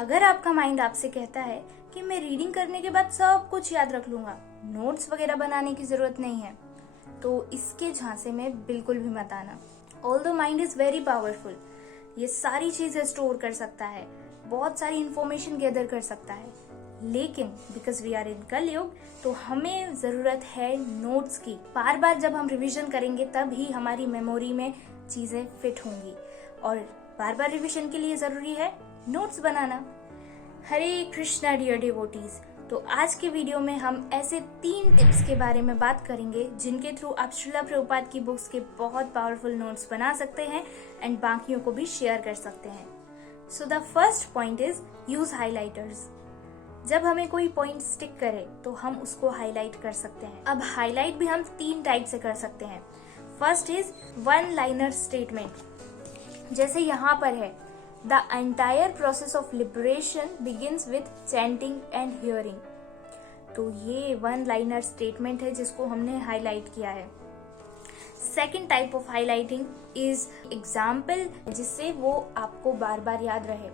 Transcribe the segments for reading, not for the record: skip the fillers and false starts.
अगर आपका माइंड आपसे कहता है कि मैं रीडिंग करने के बाद सब कुछ याद रख लूंगा, नोट्स वगैरह बनाने की जरूरत नहीं है, तो इसके झांसे में बिल्कुल भी मत आना। Although mind is very powerful, ये सारी चीजें स्टोर कर सकता है, बहुत सारी इंफॉर्मेशन गैदर कर सकता है, लेकिन बिकॉज वी आर इन कलयुग तो हमें जरूरत है नोट्स की। बार बार जब हम रिवीजन करेंगे तब ही हमारी मेमोरी में चीजें फिट होंगी, और बार बार रिवीजन के लिए जरूरी है नोट्स बनाना। हरे कृष्णा डियर डिवोटीज, तो आज के वीडियो में हम ऐसे 3 टिप्स के बारे में बात करेंगे जिनके थ्रू आप श्रीला प्रभुपाद की बुक्स के बहुत पावरफुल नोट्स बना सकते हैं एंड बाकियों को भी शेयर कर सकते हैं। So the first point is use highlighters. जब हमें कोई पॉइंट स्टिक करे तो हम उसको हाईलाइट कर सकते हैं। अब हाईलाइट भी हम 3 टाइप से कर सकते हैं। First is one liner statement, जैसे यहाँ पर है, the entire process of liberation begins with chanting and hearing. तो ये वन लाइनर स्टेटमेंट है जिसको हमने हाईलाइट किया है। Second type of highlighting is example, जिससे वो आपको बार बार याद रहे।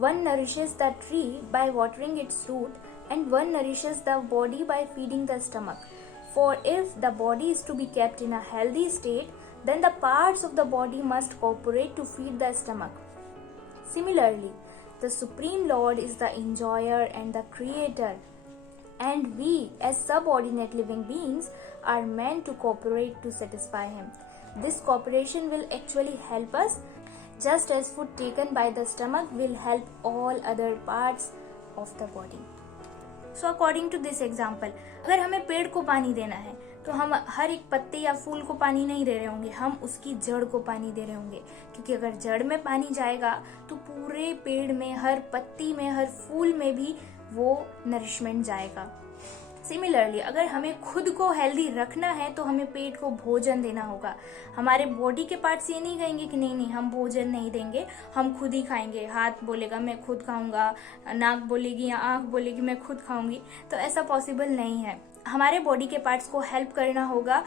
One nourishes the tree by watering its root, and one nourishes the body by feeding the stomach. For if the body is to be kept in a healthy state, then the parts of the body must cooperate to feed the stomach. Similarly, the Supreme Lord is the enjoyer and the creator, and we, as subordinate living beings, are meant to cooperate to satisfy Him. This cooperation will actually help us, just as food taken by the stomach will help all other parts of the body. So according to this example, अगर हमें पेड़ को पानी देना है तो हम हर एक पत्ते या फूल को पानी नहीं दे रहे होंगे, हम उसकी जड़ को पानी दे रहे होंगे, क्योंकि अगर जड़ में पानी जाएगा तो पूरे पेड़ में, हर पत्ती में, हर फूल में भी वो नरिशमेंट जाएगा। सिमिलरली, अगर हमें खुद को हेल्दी रखना है तो हमें पेट को भोजन देना होगा। हमारे बॉडी के पार्ट्स ये नहीं कहेंगे कि नहीं नहीं हम भोजन नहीं देंगे, हम खुद ही खाएंगे। हाथ बोलेगा मैं खुद खाऊंगा, नाक बोलेगी या आंख बोलेगी मैं खुद खाऊंगी, तो ऐसा पॉसिबल नहीं है। हमारे बॉडी के पार्ट्स को हेल्प करना होगा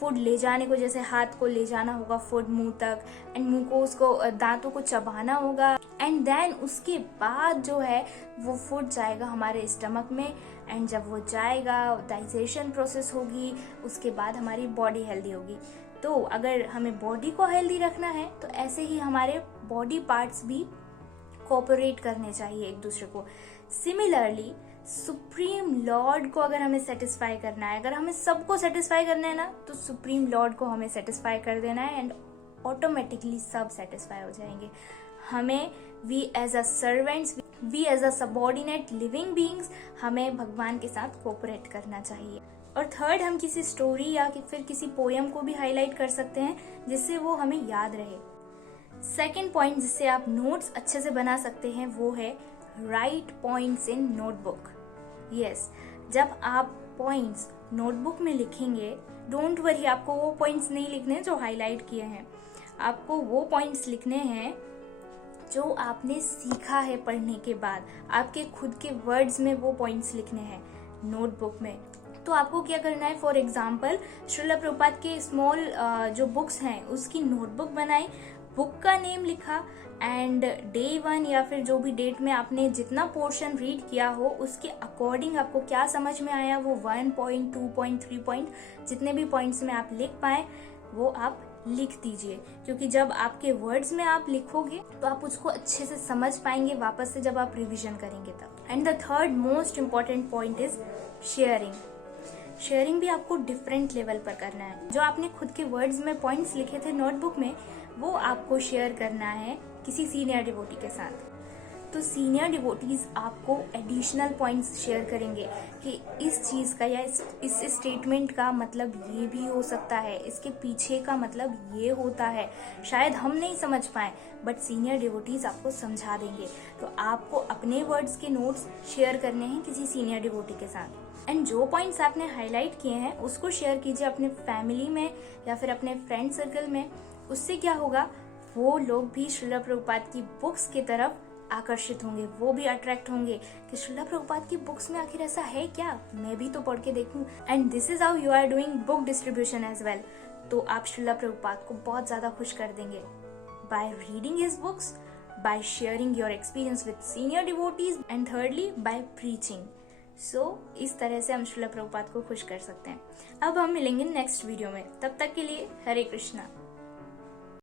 फूड ले जाने को, जैसे हाथ को ले जाना होगा फूड मुंह तक, एंड मुंह को, उसको दांतों को चबाना होगा, एंड देन उसके बाद जो है वो फूड जाएगा हमारे स्टमक में, एंड जब वो जाएगा डाइजेशन प्रोसेस होगी, उसके बाद हमारी बॉडी हेल्दी होगी। तो अगर हमें बॉडी को हेल्दी रखना है तो ऐसे ही हमारे बॉडी पार्ट्स भी कोऑपरेट करने चाहिए एक दूसरे को। सिमिलरली, सुप्रीम लॉर्ड को अगर हमें सेटिस्फाई करना है, अगर हमें सबको सेटिस्फाई करना है ना, तो सुप्रीम लॉर्ड को हमें सेटिस्फाई कर देना है एंड ऑटोमेटिकली सब सेटिस्फाई हो जाएंगे। हमें we as a servants, we as a subordinate living beings, हमें भगवान के साथ कोऑपरेट करना चाहिए। और थर्ड, हम किसी स्टोरी या फिर किसी पोयम को भी हाईलाइट कर सकते हैं जिससे वो हमें याद रहे। सेकेंड पॉइंट जिससे आप नोट्स अच्छे से बना सकते हैं वो है right points in notebook. Yes, जब आप पॉइंट्स नोटबुक में लिखेंगे, डोंट वरी, आपको वो पॉइंट्स नहीं लिखने जो हाईलाइट किए हैं, आपको वो पॉइंट्स लिखने हैं जो आपने सीखा है पढ़ने के बाद। आपके खुद के वर्ड्स में वो पॉइंट्स लिखने हैं नोटबुक में। तो आपको क्या करना है, फॉर एग्जाम्पल श्रीला प्रभुपाद के स्मॉल जो बुक्स हैं उसकी नोटबुक बनाई, बुक का नेम लिखा, एंड डे 1 या फिर जो भी डेट में आपने जितना पोर्शन रीड किया हो उसके अकॉर्डिंग आपको क्या समझ में आया, वो 1 पॉइंट, 2 पॉइंट, 3 पॉइंट, जितने भी पॉइंट्स में आप लिख पाए वो आप लिख दीजिए, क्योंकि जब आपके वर्ड्स में आप लिखोगे तो आप उसको अच्छे से समझ पाएंगे वापस से जब आप रिविजन करेंगे तब। And the third most important point is sharing. Sharing भी आपको डिफरेंट लेवल पर करना है। जो आपने खुद के वर्ड्स में पॉइंट्स लिखे थे नोटबुक में, वो आपको शेयर करना है किसी सीनियर डिवोटी के साथ। तो सीनियर डिवोटीज आपको एडिशनल पॉइंट्स शेयर करेंगे कि इस चीज का या इस स्टेटमेंट का मतलब ये भी हो सकता है, इसके पीछे का मतलब ये होता है। शायद हम नहीं समझ पाए बट सीनियर डिवोटीज आपको समझा देंगे। तो आपको अपने वर्ड्स के नोट्स शेयर करने हैं किसी सीनियर डिवोटी के साथ, एंड जो पॉइंट्स आपने हाईलाइट किए हैं उसको शेयर कीजिए अपने फैमिली में या फिर अपने फ्रेंड सर्कल में। उससे क्या होगा, वो लोग भी श्रीला प्रभुपाद की बुक्स की तरफ आकर्षित होंगे, वो भी अट्रैक्ट होंगे कि श्रीला प्रभुपाद की बुक्स में आखिर ऐसा है क्या, मैं भी तो पढ़ के देखूं। And this is how you are doing book distribution as well. तो आप श्रीला प्रभुपाद को बहुत ज्यादा खुश कर देंगे by reading his books by sharing your experience with senior devotees, and thirdly by preaching. So इस तरह से हम श्रील प्रभुपाद को खुश कर सकते हैं। अब हम मिलेंगे नेक्स्ट वीडियो में, तब तक के लिए हरे कृष्णा।